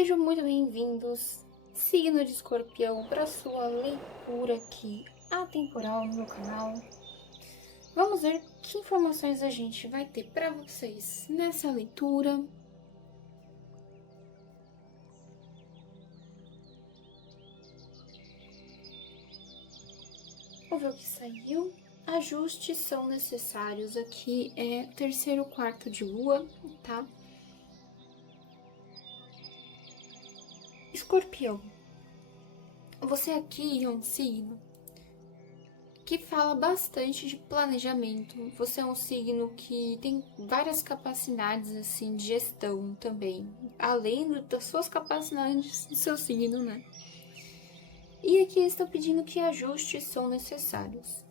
Sejam muito bem-vindos, signo de Escorpião, para sua leitura aqui atemporal no meu canal. Vamos ver que informações a gente vai ter para vocês nessa leitura. Vamos ver o que saiu. Ajustes são necessários. Aqui é terceiro quarto de lua, tá? Escorpião, você aqui é um signo que fala bastante de planejamento. Você é um signo que tem várias capacidades assim de gestão também, além das suas capacidades do seu signo, né? E aqui eles estão pedindo que ajustes são necessários.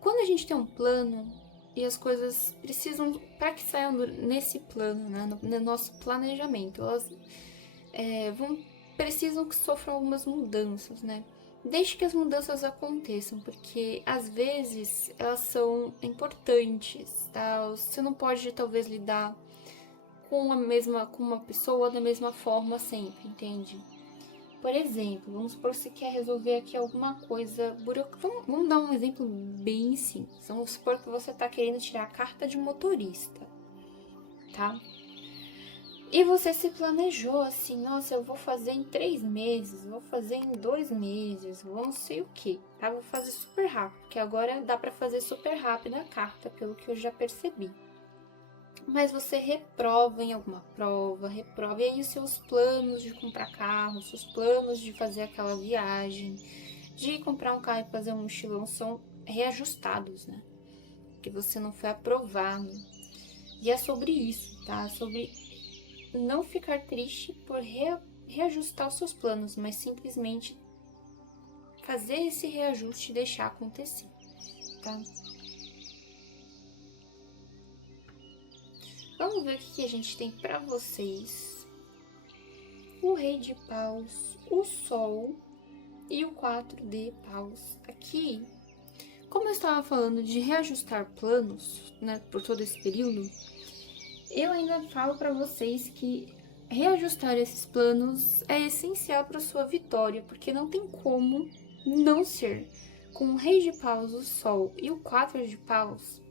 Quando a gente tem um plano e as coisas precisam, para que saiam nesse plano, né, no nosso planejamento, elas precisam que sofram algumas mudanças, né? Desde que as mudanças aconteçam, porque às vezes elas são importantes, tá? Você não pode talvez lidar com uma pessoa da mesma forma sempre, entende? Por exemplo, vamos supor que você quer resolver aqui alguma coisa burocrática. Vamos dar um exemplo bem simples. Vamos supor que você está querendo tirar a carta de motorista, tá? E você se planejou assim, nossa, eu vou fazer em 3 meses, vou fazer em 2 meses, vou não sei o que, tá? Vou fazer super rápido, porque agora dá pra fazer super rápido a carta, pelo que eu já percebi. Mas você reprova em alguma prova, reprova, e aí os seus planos de comprar carro, seus planos de fazer aquela viagem, de comprar um carro e fazer um mochilão são reajustados, né? Porque você não foi aprovado. E é sobre isso, tá? Sobre não ficar triste por reajustar os seus planos, mas simplesmente fazer esse reajuste e deixar acontecer, tá? Vamos ver o que a gente tem para vocês. O Rei de Paus, o Sol e o 4 de Paus. Aqui, como eu estava falando de reajustar planos, né, por todo esse período, eu ainda falo para vocês que reajustar esses planos é essencial para sua vitória, porque não tem como não ser. Com o Rei de Paus, o Sol e o 4 de Paus,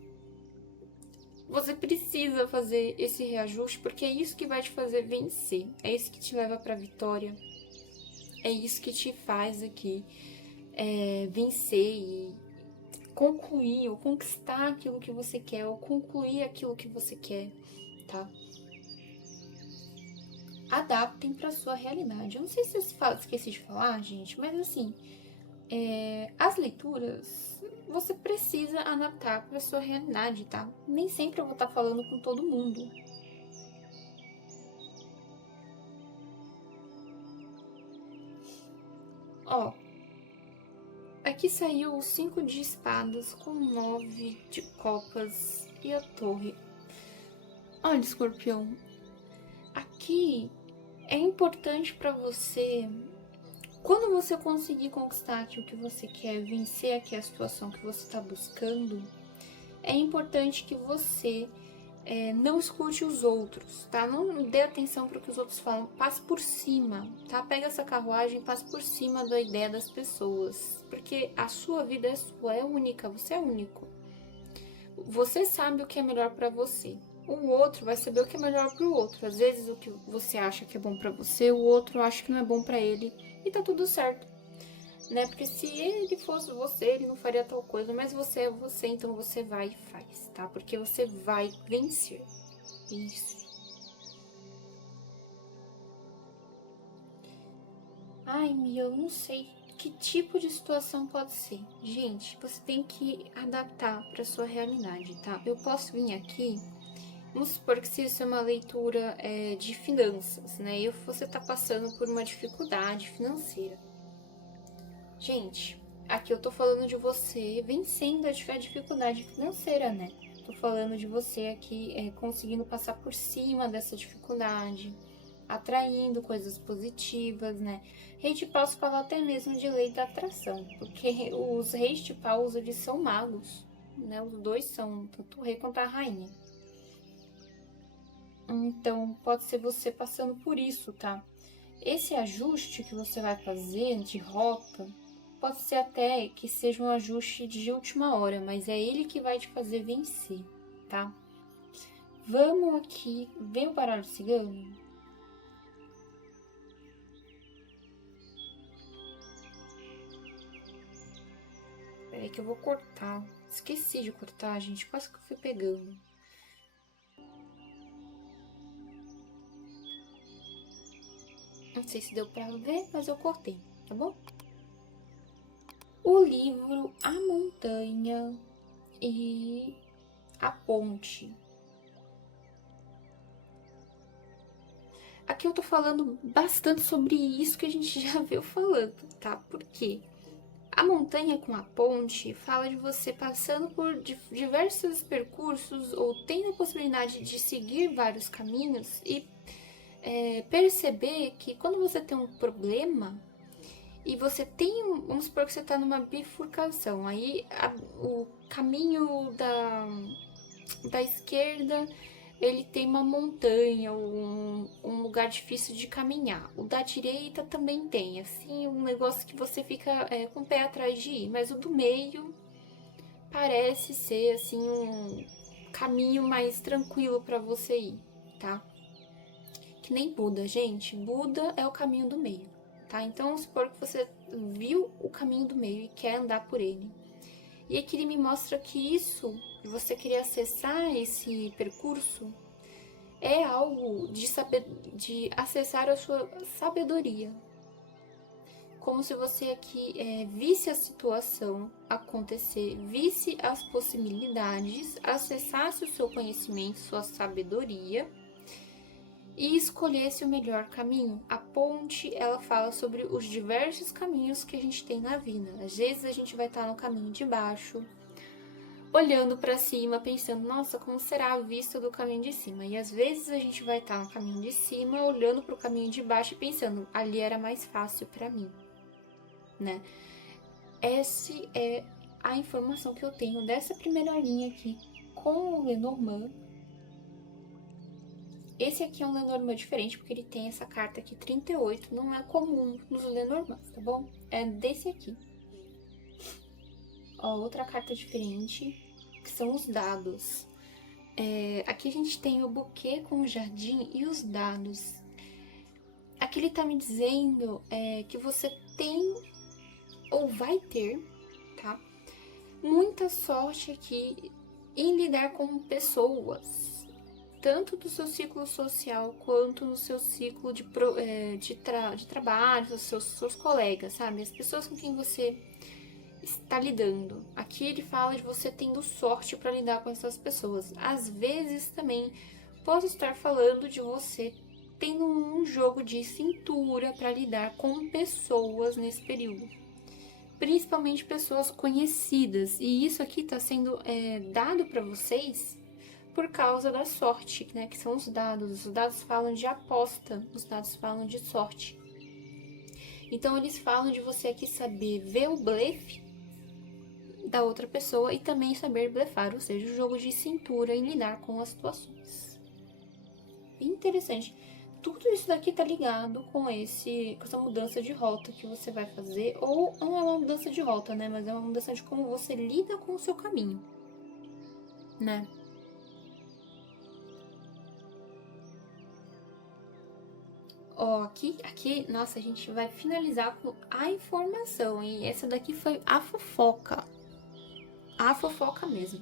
você precisa fazer esse reajuste, porque é isso que vai te fazer vencer, é isso que te leva para a vitória, é isso que te faz aqui vencer e concluir ou conquistar aquilo que você quer, ou concluir aquilo que você quer, tá? Adaptem para sua realidade. Eu não sei se eu esqueci de falar, gente, mas assim, as leituras você precisa adaptar para sua realidade, tá? Nem sempre eu vou estar falando com todo mundo. Ó, aqui saiu o 5 de espadas com 9 de copas e a torre. Olha, escorpião, aqui é importante para você, quando você conseguir conquistar aqui o que você quer, vencer aqui a situação que você está buscando, é importante que você não escute os outros, tá? Não dê atenção para o que os outros falam, passe por cima, tá? Pega essa carruagem e passe por cima da ideia das pessoas, porque a sua vida é sua, é única, você é único. Você sabe o que é melhor para você. O outro vai saber o que é melhor para o outro. Às vezes o que você acha que é bom para você, o outro acha que não é bom para ele e tá tudo certo, né? Porque se ele fosse você, ele não faria tal coisa, mas você é você, então você vai e faz, tá? Porque você vai vencer. Isso. Ai, Mia, eu não sei que tipo de situação pode ser. Gente, você tem que adaptar para sua realidade, tá? Eu posso vir aqui, vamos supor que se isso é uma leitura de finanças, né? E você tá passando por uma dificuldade financeira. Gente, aqui eu tô falando de você vencendo a dificuldade financeira, né? Tô falando de você aqui conseguindo passar por cima dessa dificuldade, atraindo coisas positivas, né? Rei de Paus fala até mesmo de lei da atração, porque os reis de Paus, eles são magos, né? Os dois são, tanto o rei quanto a rainha. Então, pode ser você passando por isso, tá? Esse ajuste que você vai fazer de rota, pode ser até que seja um ajuste de última hora, mas é ele que vai te fazer vencer, tá? Vamos aqui ver o baralho cigano? Peraí que eu vou cortar. Esqueci de cortar, gente. Quase que eu fui pegando. Não sei se deu pra ver, mas eu cortei, tá bom? O livro A Montanha e a Ponte. Aqui eu tô falando bastante sobre isso que a gente já veio falando, tá? Por quê? A montanha com a ponte fala de você passando por diversos percursos ou tendo a possibilidade de seguir vários caminhos e perceber que quando você tem um problema e você tem, vamos supor que você está numa bifurcação, aí o caminho da esquerda ele tem uma montanha, um lugar difícil de caminhar. O da direita também tem, assim, um negócio que você fica com o pé atrás de ir. Mas o do meio parece ser, assim, um caminho mais tranquilo para você ir, tá? Que nem Buda, gente. Buda é o caminho do meio, tá? Então, vamos supor que você viu o caminho do meio e quer andar por ele. E aqui ele me mostra que isso, você querer acessar esse percurso, é algo de acessar a sua sabedoria. Como se você aqui visse a situação acontecer, visse as possibilidades, acessasse o seu conhecimento, sua sabedoria e escolhesse o melhor caminho. A ponte, ela fala sobre os diversos caminhos que a gente tem na vida. Às vezes a gente vai estar no caminho de baixo, olhando para cima, pensando, nossa, como será a vista do caminho de cima? E às vezes a gente vai estar no caminho de cima, olhando para o caminho de baixo e pensando, ali era mais fácil para mim, né? Essa é a informação que eu tenho dessa primeira linha aqui com o Lenormand. Esse aqui é um Lenormand diferente, porque ele tem essa carta aqui, 38, não é comum nos Lenormands, tá bom? É desse aqui. Ó, outra carta diferente, que são os dados. Aqui a gente tem o buquê com o jardim e os dados. Aqui ele tá me dizendo que você tem ou vai ter, tá? Muita sorte aqui em lidar com pessoas, tanto do seu ciclo social quanto no seu ciclo de trabalho, dos seus colegas, sabe? As pessoas com quem você está lidando. Aqui ele fala de você tendo sorte para lidar com essas pessoas. Às vezes também posso estar falando de você tendo um jogo de cintura para lidar com pessoas nesse período. Principalmente pessoas conhecidas. E isso aqui está sendo dado para vocês por causa da sorte, né? Que são os dados. Os dados falam de aposta, os dados falam de sorte. Então eles falam de você aqui saber ver o blefe da outra pessoa e também saber blefar, ou seja, o jogo de cintura em lidar com as situações. Interessante. Tudo isso daqui tá ligado com essa mudança de rota que você vai fazer, ou não é uma mudança de rota, né, mas é uma mudança de como você lida com o seu caminho, né? Ó, aqui, nossa, a gente vai finalizar com a informação, e essa daqui foi a fofoca. A fofoca mesmo.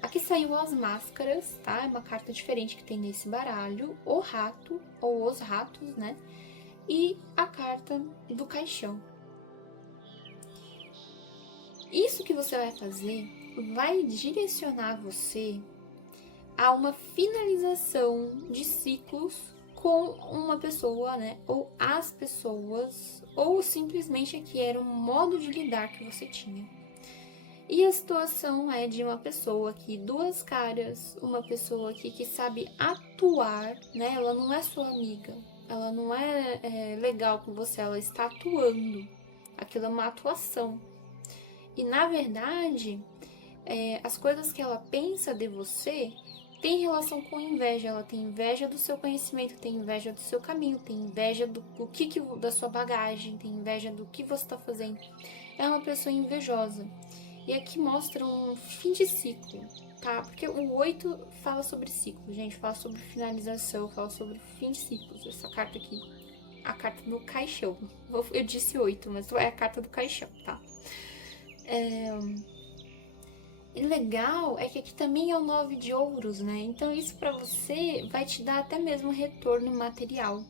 Aqui saiu as máscaras, tá? É uma carta diferente que tem nesse baralho. O rato, ou os ratos, né? E a carta do caixão. Isso que você vai fazer vai direcionar você a uma finalização de ciclos com uma pessoa, né? Ou as pessoas, ou simplesmente aqui era um modo de lidar que você tinha. E a situação é de uma pessoa aqui, duas caras, uma pessoa aqui que sabe atuar, né? Ela não é sua amiga, ela não é legal com você, ela está atuando. Aquilo é uma atuação. E na verdade, as coisas que ela pensa de você tem relação com inveja. Ela tem inveja do seu conhecimento, tem inveja do seu caminho, tem inveja da sua bagagem, tem inveja do que você está fazendo. É uma pessoa invejosa. E aqui mostra um fim de ciclo, tá? Porque o 8 fala sobre ciclo, gente, fala sobre finalização, fala sobre fim de ciclos. Essa carta aqui, a carta do caixão. Eu disse 8, mas é a carta do caixão, tá? E legal é que aqui também é o 9 de ouros, né? Então isso pra você vai te dar até mesmo retorno material,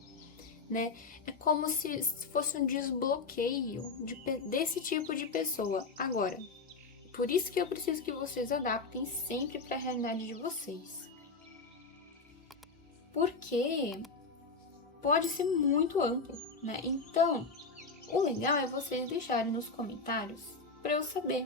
né? É como se fosse um desbloqueio desse tipo de pessoa. Agora, por isso que eu preciso que vocês adaptem sempre para a realidade de vocês. Porque pode ser muito amplo, né? Então, o legal é vocês deixarem nos comentários para eu saber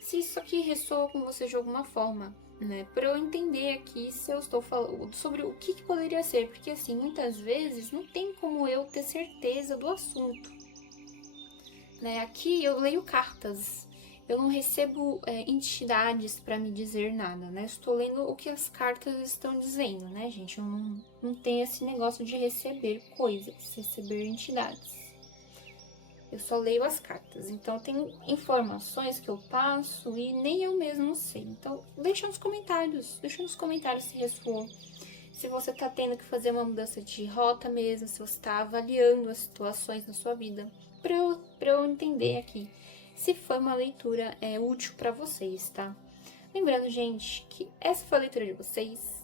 se isso aqui ressoa com você de alguma forma, né? Para eu entender aqui se eu estou falando sobre o que poderia ser, porque assim, muitas vezes não tem como eu ter certeza do assunto, né? Aqui eu leio cartas. Eu não recebo entidades para me dizer nada, né? Estou lendo o que as cartas estão dizendo, né, gente? Eu não tenho esse negócio de receber coisas, receber entidades. Eu só leio as cartas. Então, tem informações que eu passo e nem eu mesmo sei. Então, deixa nos comentários se ressoou. Se você tá tendo que fazer uma mudança de rota mesmo, se você tá avaliando as situações na sua vida, para eu entender aqui se foi uma leitura útil para vocês, tá? Lembrando, gente, que essa foi a leitura de vocês.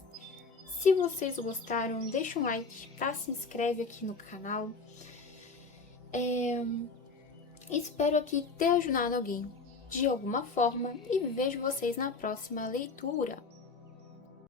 Se vocês gostaram, deixa um like, tá? Se inscreve aqui no canal. Espero aqui ter ajudado alguém de alguma forma e vejo vocês na próxima leitura.